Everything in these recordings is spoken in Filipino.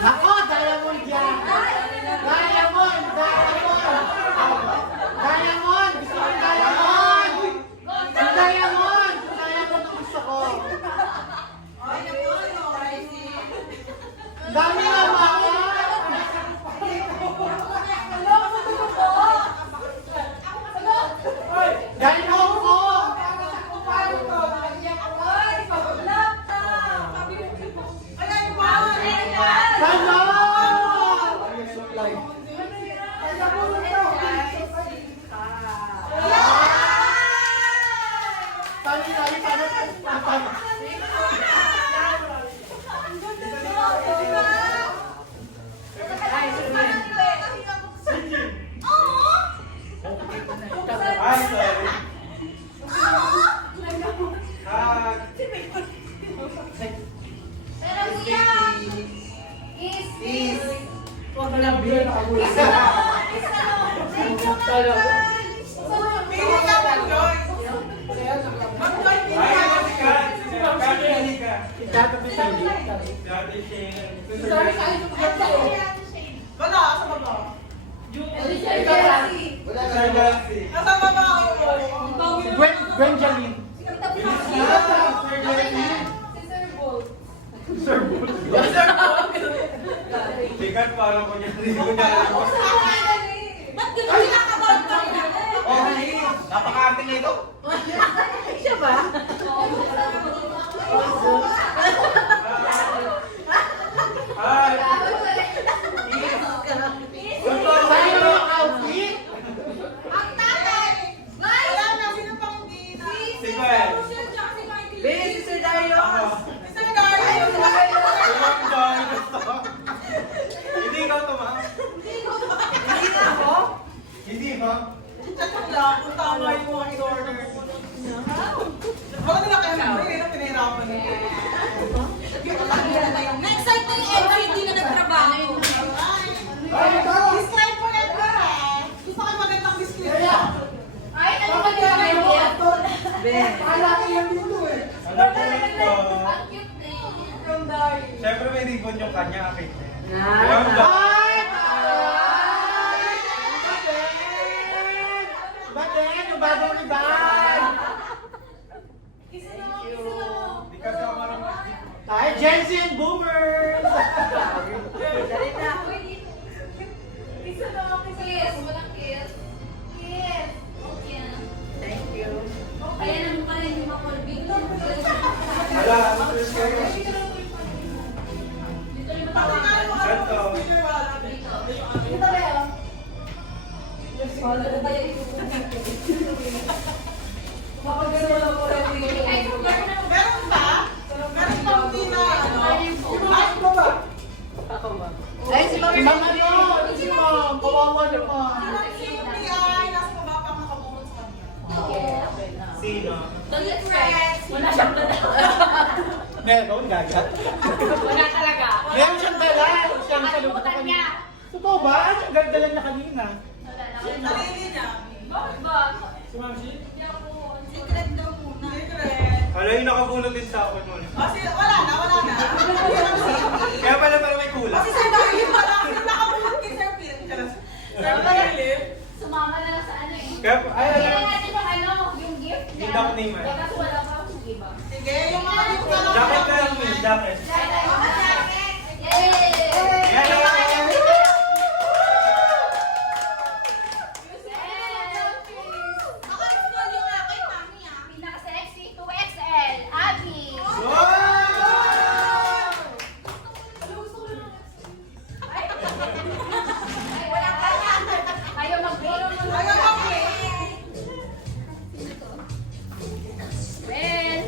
Ako, Diamond yan. Diamond! Diamond! Diamond! Gusto ko yung Diamond! Si Diamond! Si Diamond ang gusto ko. Dami nga mga! Diamond ko! Benjamin. Sir Bolt. Sikat parang ko niya. Ba't gano'n kinakabahan pa rin? Okay. Napaka-arte na ito. Siya ba? Hi. Sa'yo yung outfit? Ang tatay! Wala na, sino pang hindi na? Si Sir Darius! Si Sir Darius! Hindi ikaw to, ma? Hindi na ako? Hindi, ma? Chatak lang, kung tama yung mga in-order. Baka nila kayo na pinahirapan nito. Na-excite na yung entry, hindi na nagtrabaho. Describe mo na ito ha. Gusto ko magandang description. Ay, ano ba yung idea? Malaki yan dito eh. Ano po ito? Ang cute na yun. From Darius. Siyempre may ribbon yung kanya, akin niya. Ay! Batin! Yung bagong ribbon! Isa na lang, isa lang. Di kasi ako marunong. Ay, Gen Z and Boomers! Dali na. Isa na lang, isa lang. Kiss, walang kiss. Kiss. Okay. Thank you. Ayan ang mukha rin yung makulbing. Hala, ano po yung kayo? Dito rin Pati nga matawa. yung Ganto. speaker wala. Dito. Dito ba yun? Ano ba yung Kapag gano'n lang po rin dito. Ay, sugar na. Meron ba? Meron pang di na ano? Ay, ano ba? Ako ba? Ay, si Mami. Si Ma'am ano? Si Ma'am, kawawa naman. Si PI, nasa baba pang nakabunod sa kanya. Sino? Don't stress. Wala siyang dala. Meron, gaga. Wala talaga. Meron siyang dala. Siyang salubot Kalimutan niya. Totoo ba? Ano ang ganda lang niya kanina? Wala na. Sarili niya. Bakit ba? Si Ma'am Shi? Hindi ako. Secret daw muna. Secret. Ano yung nakabunod din sa akin mo? Kasi wala na, wala na. Kaya pala may kulang. Kasi Sir Darlene pala, yung nakabunod kay Sir Phil. Sir Darlene? Sumama na lang sa ano eh. Kaya, ay, Hindi na alam. natin yung ano, yung gift niya. Hindi ako name, eh. Kasi wala pa akong iba. Sige, yung mga gift na lang. Jacket na lang yun, jacket. Yay! Yan lang. Pinaka-sexy 2XL, Abby! Wow! Ay, wala ka na. Ayaw mag-break. Ayaw mag-break. Well,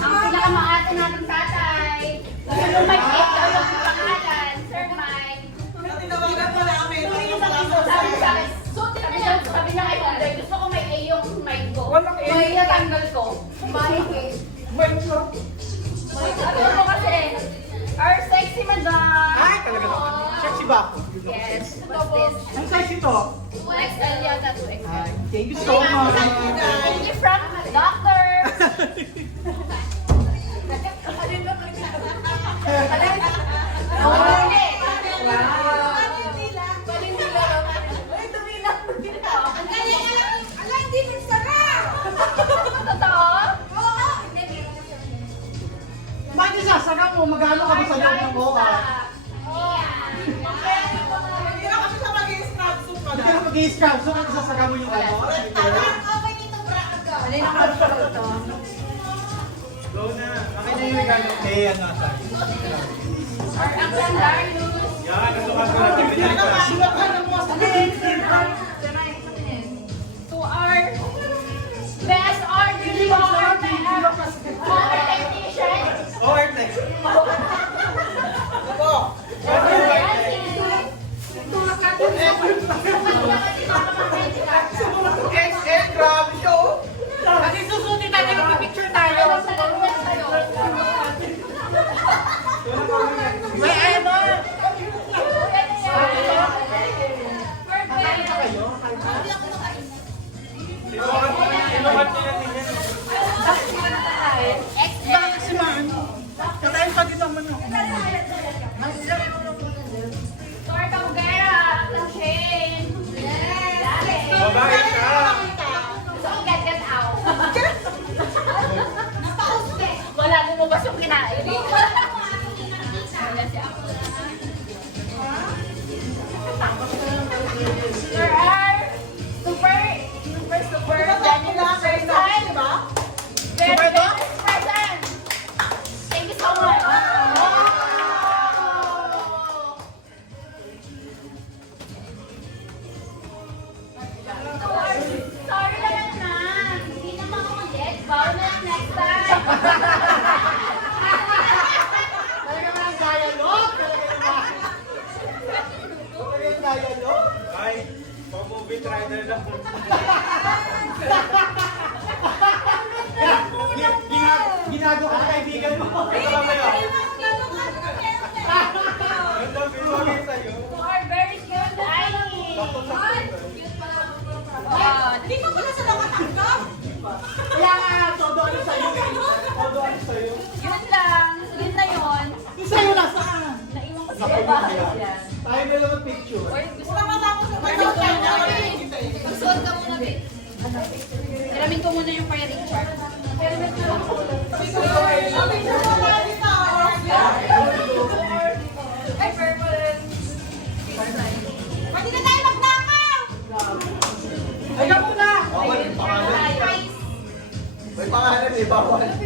ang pinakamaate nating tatay. Yung may cake daw yung pangalan, Sir Mike. Natinawagan pa namin. Sabi niya kay Hunter, gusto ko may A yung mic ko. Walang A. May natanggal ko. Mic eh. Ano mo kasi? Our sexy madam. Ay, talaga naman. Sexy ba? Yes. What's this? Ang size ito? 2XL yata, 2XL. Ay, thank you so much. Thank you from Doctor. Ulit. Wow. Paling bilang. Uy, tumilang. Ang galing alam. Ala, hindi nagsarap. Totoo? Oo. Hindi, meron na siya. Bakit yung sasara mo? Magano ka ba sa loob ng OA? Hindi na kasi siya mag-i-snap soup pa Hindi ka na mag-i-scrub. So, kung sasara mo yung ano? Okay dito, Braga. Ano yung nakalala ito? Go na. Akin na yung regalo. Eh, ano ata? Or ang Darius. Yan, nasukat ko na. Tignan ko. To our best orderly overtime t-shirt. Overtime. Ito. Grabe siya oh. Kasi susutin tayo, picture tayo. May ano? Bakit si Maan? Kakain pa dito mo no? Torta Bugera, ang Shane. Yes. Babae siya. Gusto kong get out. Wala lumabas yung kinain. Wala si ako. There are super genuine first time. Very Super to? generous person. Thank you so much. Sorry na lang na. Hindi naman ako ulit. Bawal na lang next time. Talaga naman ang dialogue. Talaga yung dialogue. Ay, pang-movie trailer lang. Ginago ka na kaibigan mo. Ito lang kayo. Yung daw binigay sa'yo. You are very cute, Aileen. Cute pala. Hindi ko pala sa nakatanggap. Kaya nga, todo ano sa'yo. Todo ano sa'yo. Yun lang. Yun na yun. Yung sa'yo nasaan? Naiwan ko sa bahay yan. Tayo na lang ng picture. Wala matapos na tayo. Magsuot ka muna, babe. Hiramin ko muna yung firing chart. Helmet ko. Ay, purple. Pwede na tayo magnakaw! Ay, ka muna! Ayun, guys. May pangalan eh, bawal. Parang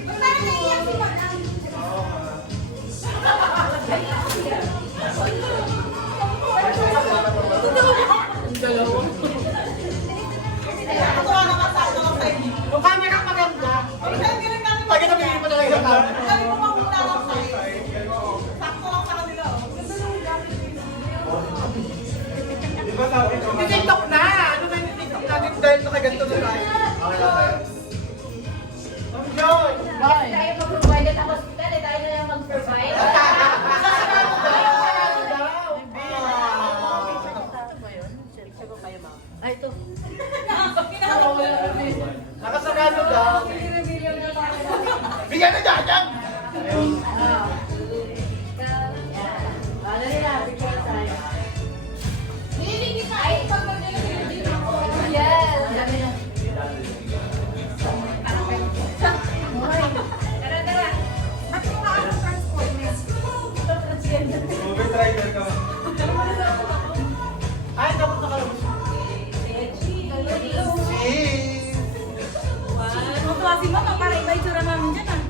naiyak si Manang. Natuwa naman sa ako lang sa'yo. Yung camera maganda. Ay, hindi rin namin Pag ito pinili mo talaga sa camera. Sabi ko mamuna lang sa'yo. Sakto lang sa kanila oh. Di ba sabi ko? Hindi TikTok na! Ano na yung TikTok natin dahil nakaganto na tayo? Ang joy! Bye! Tayo mag-provide at hospital, eh. Tayo na lang mag-provide. Ay, ito. Nakasagado daw. Bigyan na dyan! Dyan! Ay, yes. Tara, tara. Movie trailer ka. Ay, dapat nakalabas. Matuwa si Mama para iba itsura namin dyan ah.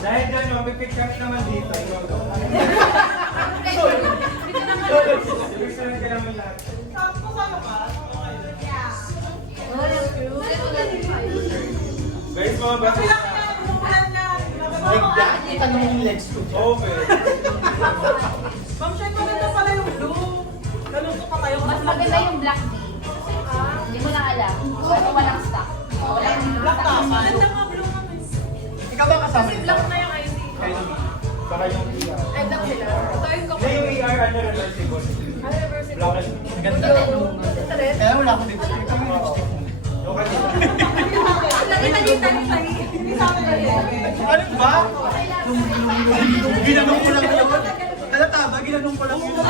Dahil dyan, mapipick kami naman dito. Ikaw daw. Ibig sabihin ka naman lahat. Sakto sa lugar. Guys, mga baso Kailangan na. na yung plan na. Like that? Kita mo yung legs ko. Over. Ma'am, check ko na pala yung blue. Naluto pa tayo. Mas maganda yung black tea. Hindi mo na alam. Walang stock. Walang Black stock. tama. Maganda nga blue naman. Ikaw ba kasama nito? Black na yung ID. Baka yung ER. Ay, black sila. Ito yung Hindi, yung ER, ano, reversible. Ganda. Kaya wala akong lipstick. Ikaw yung lipstick mo. Yung kanina. Hindi sa akin ganyan. Ano ba? Ginanong ko lang yun. Halata ba? Ginanong ko lang yun.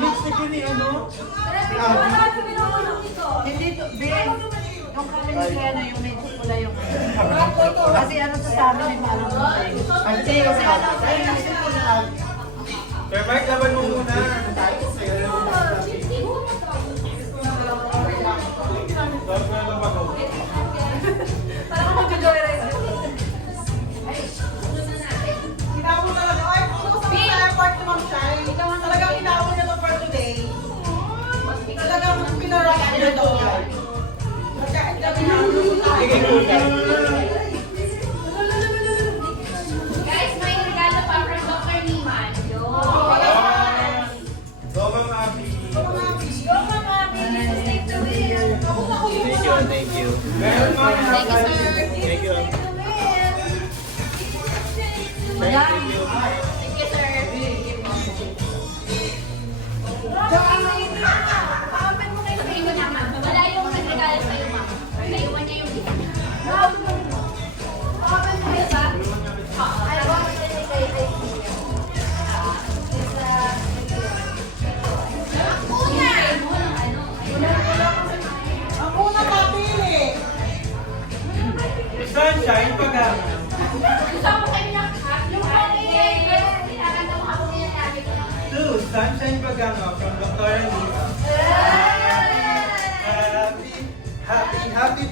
Lipstick yun eh, ano? Hindi to, Ben. Yung color kaya na yung medyo pula yung kasi ano sa amin may mga kasi kasi Sir Mike, laban mo muna. Tapos na lang ako. Hinabol talaga. Ay, kung sa effort ni Ma'am Shai, talagang hinabol niya to for today. Talagang pinarap niya to. Kahit na pinarap tayo. Sige, kuya. Guys, may regalo pa from Dr. Niman. Go, Ma'am Abby. Go, Mama! This is take the wheel. Thank you. Meron, Ma'am. Thank you, sir. Thank you. Thank you, sir. Pa-open mo kayo sa inyo naman. Wala yung nagregalo sa'yo, ma'am. Naiwan niya yung gift. Pa-open mo kayo ba? Ay, wala kayo kay Ang una! Ang unang mapili. Sunshine, pag-ama. Kasama kayo ng yung holiday. Pinakanta mo ako niya natin ko lang. 2. Sunshine, pag-ama from Dr. Anita. Happy.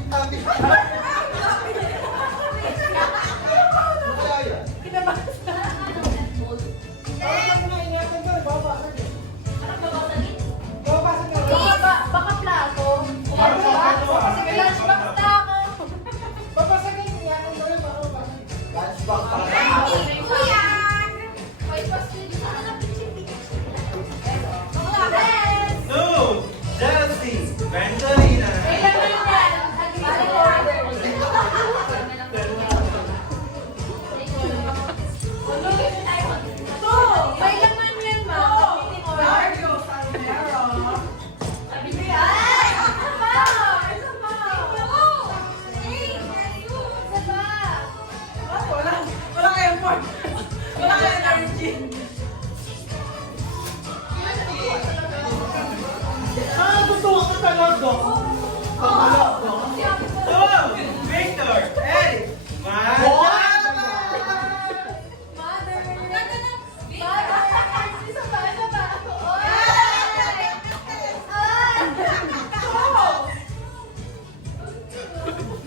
Baka plato. Kasi may lunchbox na ako. Kuya! Hoy, paswede sa anak mga best! 2. Chelsea, Benjalina. Kailan mo yun yan? May laman yan, ma. Mario Salmero. Ay! Isa pa! Isa pa! Isa pa! Wala kayong effort. Wala kayong energy. Gusto ko talaga. Oh, Victor, Eric, Mike. Mother! Ganda na! Mother! Isa pa! Isa pa!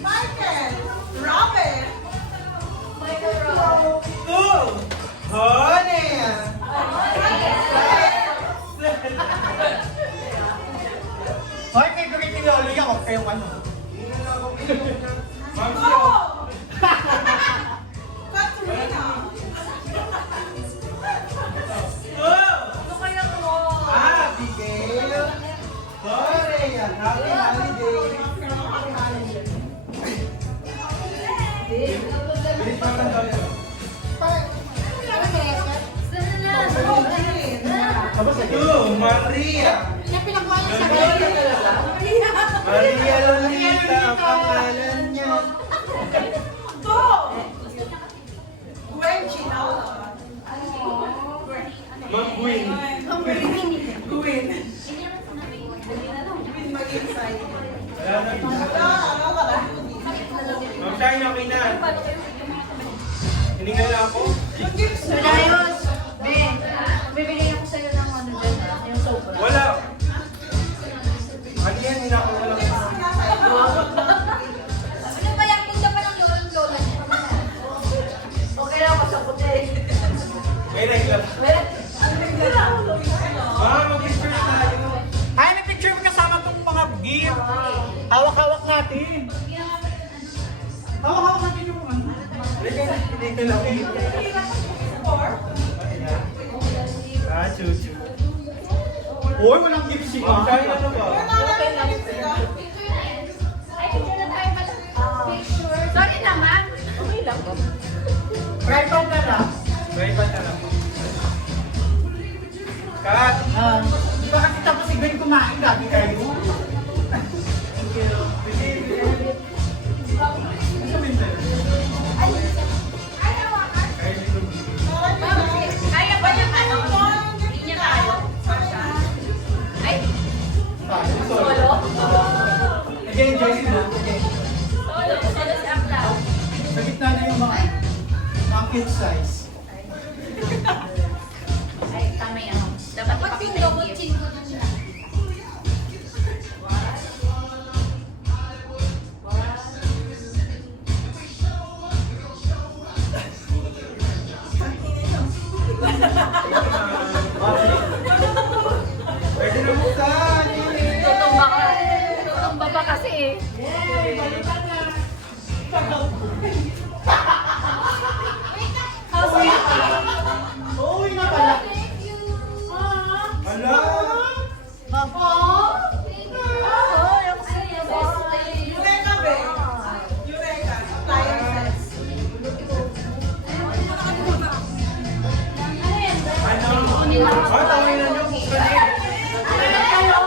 Michael. Robin. Michael Rowe! 2. Honey. Hoy, kay Gawin ni Lolo yan. Huwag kayong ano. Ma'am Go! Sio. Katrina. 2. Ano kaya mo? Abigail. Korea, happy holiday. Bilis pa ang dami. Tapos sige. 2. Maria. Maria Lolita ang pangalan niya. Go! Gwen Chino. Ma'am Gwen. Gwen. Gwen mag-inside. Wala na. Ano ka ba? Ma'am Shine, okay na. Hiningal na ako. Yung gifts mo. Ayos! Ben, bibigay ako sa'yo ng ano dyan, yung sobra. Wala. Ano yan? Hinako ko lang. Ano ba yung punta pa ng lola niya? Okay lang ako sa puti. May regular. Ma'am, mag-picture tayo. Ay, may picture mo kasama tong mga gift. Hawak-hawak natin. Hawak-hawak natin yung ano. Hindi ka lang. Ah, chuchu. Uy, walang gift si Ma'am Shine, ano ba? Ay, picture na tayo pala. Picture. Sorry naman. Okay lang ba? Tripod na lang. May iba na lang. Cut. Di ba kasi tapos si Gwen kumain, gabi kayo. Kaya ba yung ano? Hindi niya kaya. Ay, solo? Nag-enjoy sila. Solo si Akla. Sa gitna na yung mga cute size. Ay, tama yan. Dapat ipakita yung gift. Pwede na buksan. Tutumba ka. Tutumba ba kasi eh? Uy nga pala. Ala! Eureka, be. Eureka. Appliances. Ah, tawin na niyo. Buksan niyo.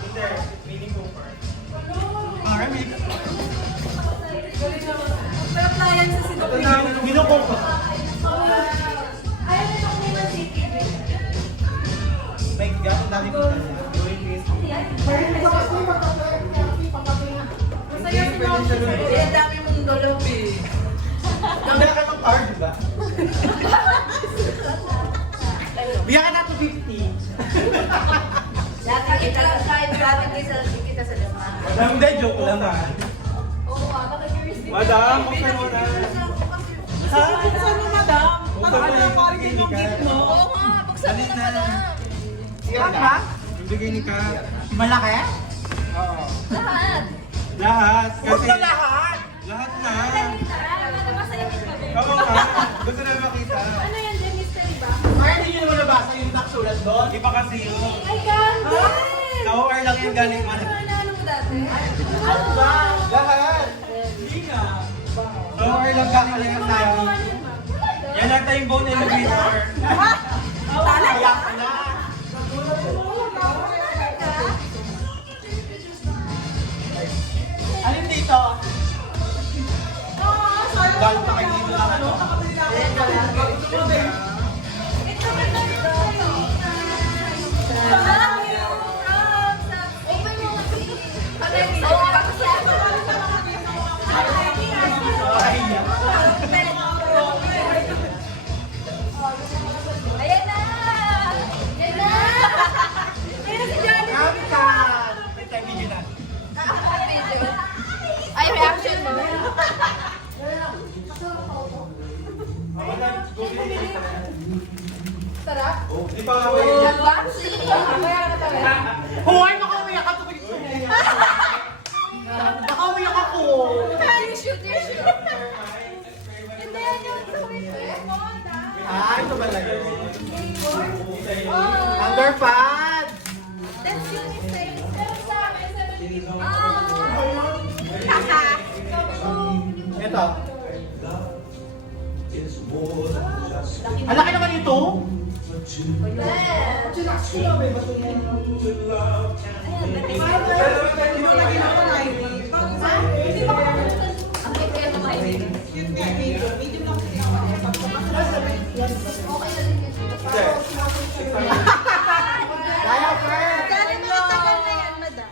Hindi. Mini Cooper. Marami. Appliances ito. Ito na, ginuko ko. May gatong dami ko na. Ang dami mong dolobi. Wala ka ng card, di ba? Biyak ka na to 50. Dati kita lang tayo. Dati kita sa lima. Madam, hindi, joke lang ha. Madam, buksan mo na. Ha? Saan mo, madam? Ano ang parking yung gift mo? Oo nga, buksan mo na pala. Siyan ba? Yung bigay ni Ka. Malaki? Oo. Lahat. Lahat. Huwag Kasi na lahat. lahat na. Para masayangin kami. Oo nga. Gusto na makita. Ano yan, Jen? Mystery ba? Kaya hindi nyo naman nabasa yung naksulat doon. Iba kasi yun. Ay, ganda! Sa OR lang yung galing man. Ano mo dati? Ano ba? Lahat. Hindi nga. Sa OR lang galing yung sabi. Yan natin yung bone elevator. Kaya ka na. Alin dito? Galing pa kayo dito lang ano? Ayan na! Ayan na! Ayan si Johnny! Kapkan! May time video na. Ay, reaction mo. Sarap? Di pa kami. Unboxing! Kaya na tayo. Hoy! Baka umiyak ka tumigil ko. Baka umiyak ako. You shoot, you shoot. Hindi, yan yung sawit mo. Ah, ito ba lang? Oh. Underpants! That's yung mistake. Pero sa amin, 17. Ito. Ang laki naman ito. Ang kaya naman. Yun nga, medium lang kasi ako. Okay na din yun. Diaper! Dali mga tagal na yan, madam.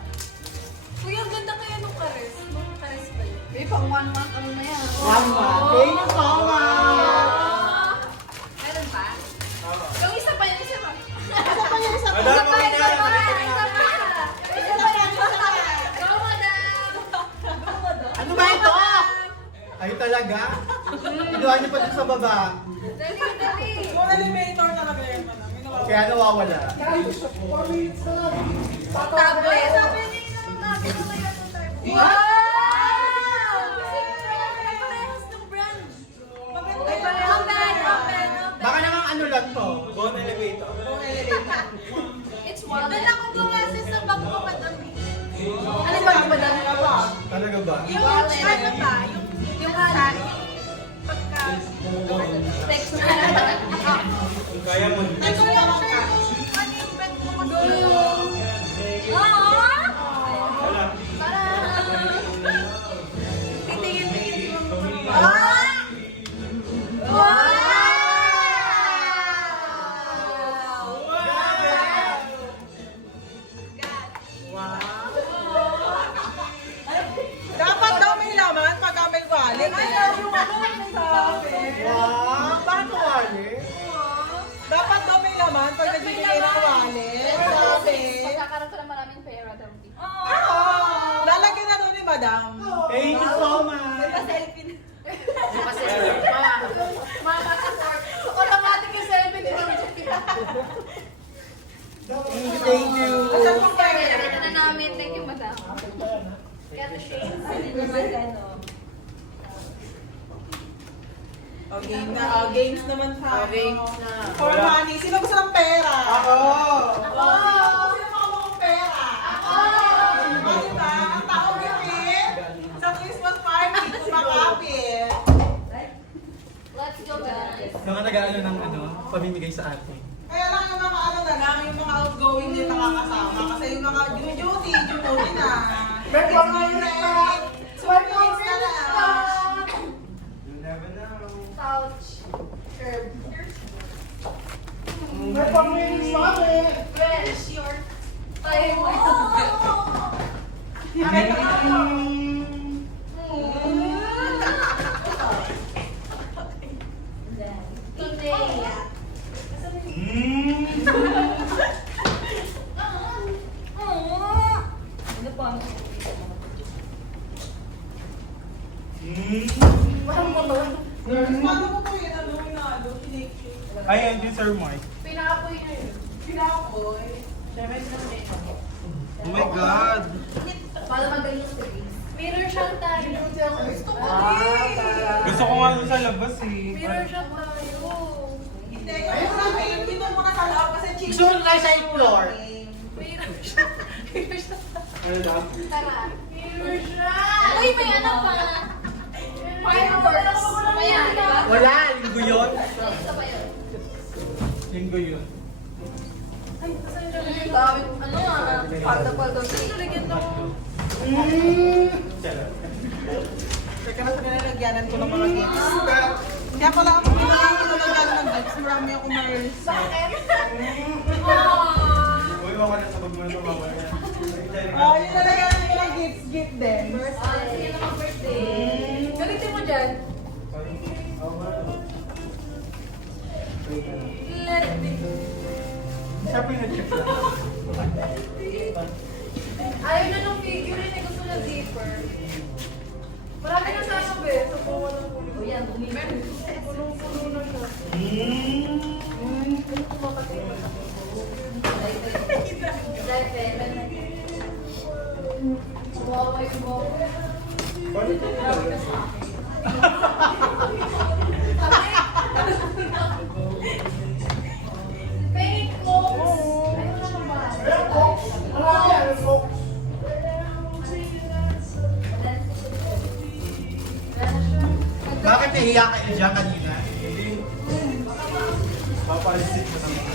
Uy, ang ganda kaya nung kares. Nung kares pa yun. Eh, pang 1 month ano na yan. One month. Thank you so much! Meron pa? Yung isa pa yun, isa pa. Madam, Isa pa, okay isa na. pa, isa pa. Isa pa, isa pa. Go, madam. Go, madam. Ano ba ito? Ay talaga? Kinuha niyo pa dito sa baba. Dali, dali. Yung elevator talaga yan, madam. Yung nawawala. Kaya nawawala. Tabo eh. Sabi nila natin na kaya ito tayo. Wow! Parehas ng brand. Ay, parehas. Open, open, open. Baka namang ano lang to. Bone elevator. It's one. Dala ko po kasi sa bag ko, madam. Ano ba, madam? Talaga Ano ba? Yung ano ba? Yung ano? Pagka... Text na. Kaya mo. Ay, ko yung sir, ano yung bed mo kasi? Wala. Titingin-tingin si Mama. Dapat daw may laman pagka may wallet. Ayaw yung ano yung sabi. Wow! Bakit wali? Dapat daw may laman pag nagbibigay ng wallet. Sabi. Magkakaroon ka ng maraming pera daw. Lalagyan na daw ni Madam. Thank you so much! Mama support. Automatic yung selfie ni Ma'am Jessica. Thank you! Asan pong pera? Ito na namin. Thank you, madam. Kaya to share. Oh, game na. Oh, games naman tayo. Games na. For money. Sino gusto ng pera? Ako! Sino makamukhang pera? Diba? Ang tao gawin sa Christmas party, kumakapit. Let's go, guys. Mga nag-ano ng ano, pamimigay sa atin. Kaya lang yung mga ano na lang, yung mga outgoing din nakakasama. Kasi yung mga duty na. Pero yung mga yun na swipe points na lang. You never know. Couch. Herb. May pamimigay sa atin! Fresh. Your time. Today. Ano pa? Paano mo po yun? Ano yung nalo? Ay, andyan Sir Mike. Pinakapoy na yun. Pinapoy. Oh my God! Para magaling sa face. Mirror shot tayo. Gusto ko Gusto ko nga doon sa labas eh. Mirror shot tayo. Hindi, yung muna kayo. Dito muna sa loob kasi chill. Gusto mo tayo sa floor? Mirror shot. Mirror shot. Ano daw? Tara. Mirror shot. Uy, may ano pa. Fireworks. May ano ba? Wala! Linggo yun! Isa ba yun? Linggo yun. Dami, ano ah, palda-palda. Nalagyan na ko. Teka na sa nilalagyanan ko ng mga gifts. Kaya pala ako nilalagyanan ng gifts. Marami ako na-reels. Bakit? Uy, wala na sa pagmano mamaya. Oh, yung nilalagyanan ko ng gifts, gift din. Sige naman birthday. Galitin mo dyan. Let me. Siya po yung nag-check lang. Ayaw na nung figurine eh. Gusto na zipper. Marami na tayo be. Sa bawa ng ulo. O yan, bumibig. Punong-puno na siya. Wawa yung bawa. Fake clothes. Bakit nahiya kayo dyan kanina? Papalisit mo naman.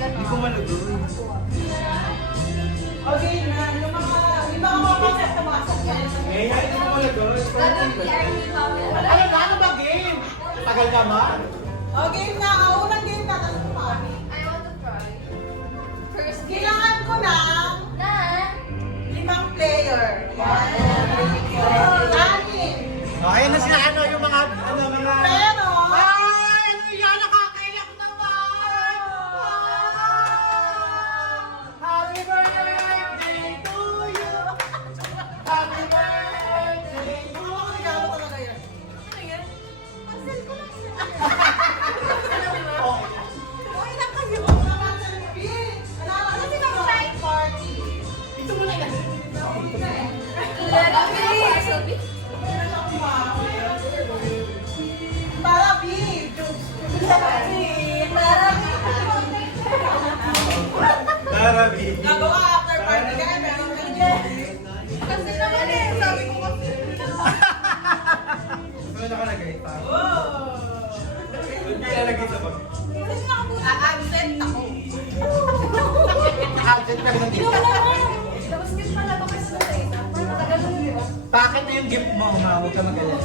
Hindi ko malagoy. Okay na, yung mga mapapasok na masok yan. Ngayon, hindi ko malagoy. Ano ba game? Tagal naman. Oh, game na. Unang game na. Tapos kumari. I want to try. First game. Kailangan ko ng Na. 5 player. Yan. 6. Oh, ayan na sila ano, yung mga, mga... Pero, Ay! Ano yan? Nakakaiyak naman! Happy birthday to you! Happy birthday! ano regalo talaga yan? Ano yan? Okay lang kayo. Naman sa party. Ito mo na yan. akin na yung gift mo, ma. Huwag ka mag-alala.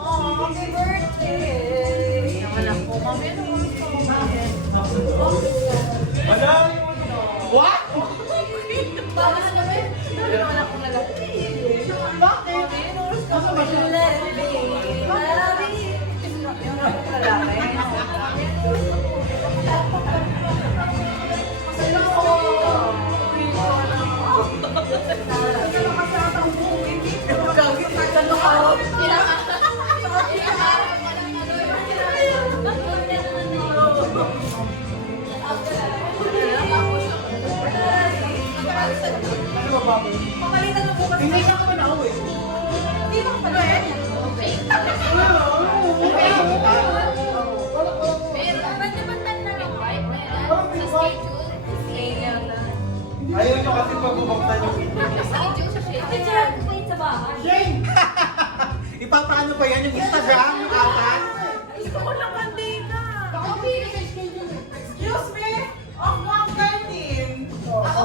Oh, happy birthday! Wala po kami. Madam! What? Bakit na kami? Wala akong lalaki. Bakit? Let it be. Yung akong lalaki. Ano ba, Bobby? Papalitan mo bukas. Hindi ka ba na-uwi? Hindi mo pala eh. Ba't naman tanda lang? Ayaw nyo kasi pagbubuktan yung ito. Sa bahay. Shane! Ipapaano ba yan? Yung Instagram? Yung apat? Gusto ko lang bandita. Excuse me? Off lang curtain. Wala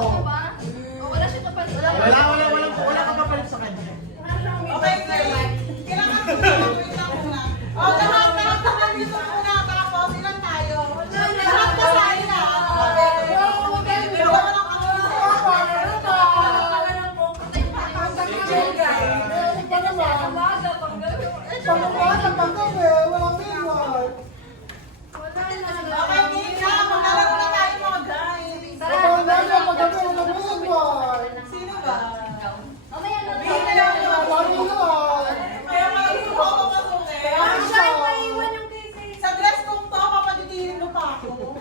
ka pa palit sa kanya. Okay, great. Kailangan ko lang wait lang muna. Oh, lahat naman dito muna. Tapos, ilan tayo? Lahat na tayo na. Dalawa lang ako. Okay, Nina. Maglalaro na tayo mga guys. Sino ba? Bigyan na lang yun. Kaya gusto ko papasukin. Sa dress kong to, papaditihin mo pa ako.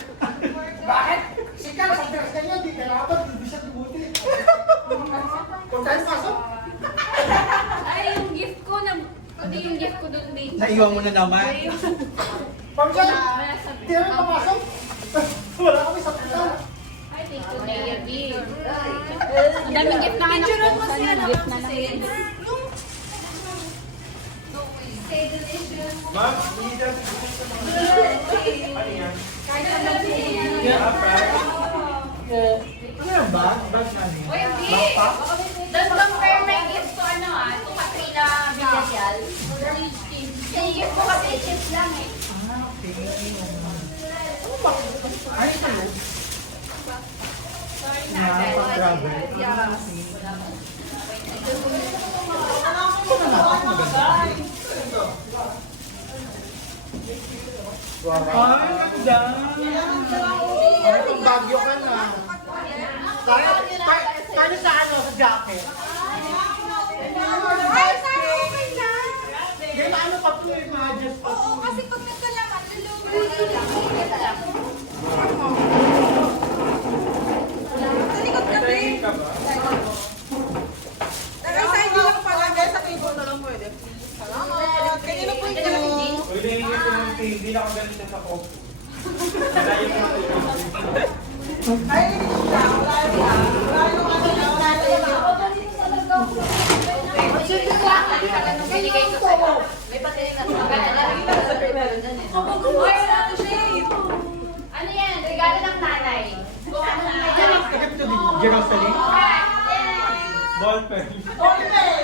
Bakit? Sikat sa dress kanya, di ka dapat, hindi siya tumuti. Kung saan pasok? Yung gift ko dun din. Naiwan mo na naman. Pag yan, di namin papasok. Wala kami sa putan. Ay, thank you, Leia B. Ang daming gift na anak ko. Sana yung gift na lang. Ma'am, hindi na ano yan? Ano yan ba? Bag na niya. Uy, hindi! Don't compare my gift to ano to Katrina Villarreal. Yung gift ko kasi chips lang eh. Ay, ito yun. Pag-travel. Ay, ganda. Ay, pag bagyo ka na. Kano sa ano, sa jacket? Yung ano pa po yung mga just pa po. Kasi pag nagkalaman, lulubuhin lang. Sa likod ka, babe. Ka ba? Nasa hindi lang pala, guys. Sa table na lang pwede. Salamat. Kanino po ito? Uy, nilingin ko ng tea, hindi na ako ganito sa coffee. Malayo ko na ito. Ay, hindi siya. Wala yung ano na. Wala yung Binigay ko sa'yo. May patay na sa meron dyan eh. Ano yan? Regalo ng nanay. Kung ano na yan. Tagap ito, Jerusalem. Ballpen. Ballpen.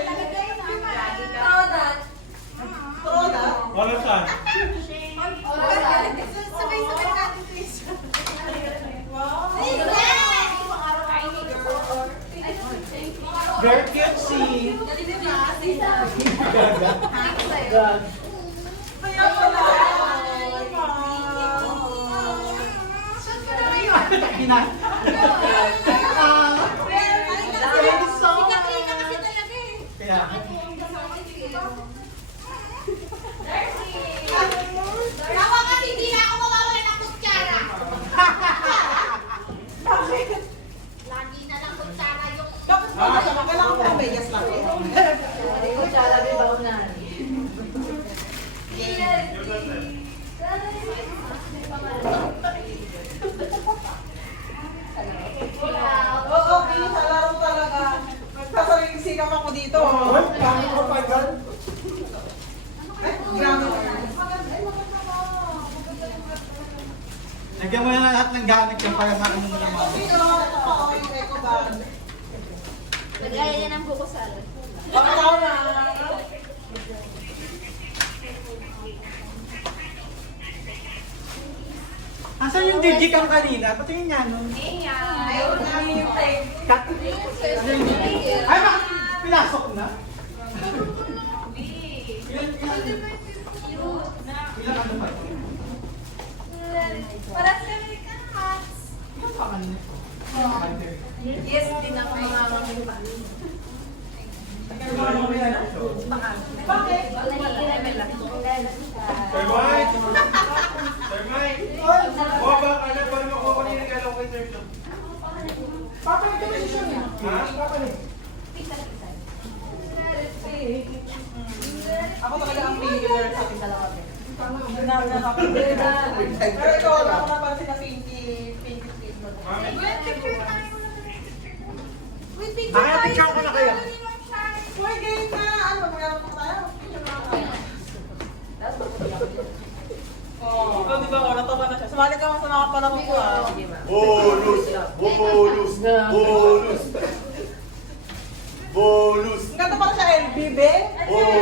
Troda. Wala saan? Sabay-sabay natin, please. Wow. Very cutesy. Gaga. Kaya pala. Ina. Kaya. Ako kasi hindi na ako mawawala ng kutsara. Lagi na lang kutsara yung... Bakit mo ba siya? Kailangan ko medyas lang eh. Hindi ko siya alam yung baon na. Oo, sa laro talaga. Magsasaling sikap ako dito. Ay, kami ko pa gan. Ay, grabe. Lagyan mo na lahat ng gamit yan para sa ano mo naman. Dito lang ako yung eco bag. Lagaya niya ng buko salad. Okay, Legit ang kanina. Patingin niya, no? Ayaw namin yung take. Cut. Ano yun? Ay, bakit pinasok na? Ilan ano ba ito? Para sa American hats. Ilan pa kanina? Yes, din ako mamamamili. Bakit? Sir Mike! Sir Mike! Buwa ba ka na para makuha ko yung regalo kay Sir John? Papalit kami siya niya. Ha? Papalit. Ako talaga ang pinigil sa ating dalawa. Pero ikaw, wala ko napansin na pinky face mo. Wait, picture Kaya picture ko na kayo. Uy, game na! Ano, magkakaroon pa tayo? Picture na tayo. Ikaw, di ba, natawa na siya. Sumali ka sa mga palaro ko, ah. Bonus! Bonus! Bonus! Bonus! Ang ganda pala sa LB, be. Bonus!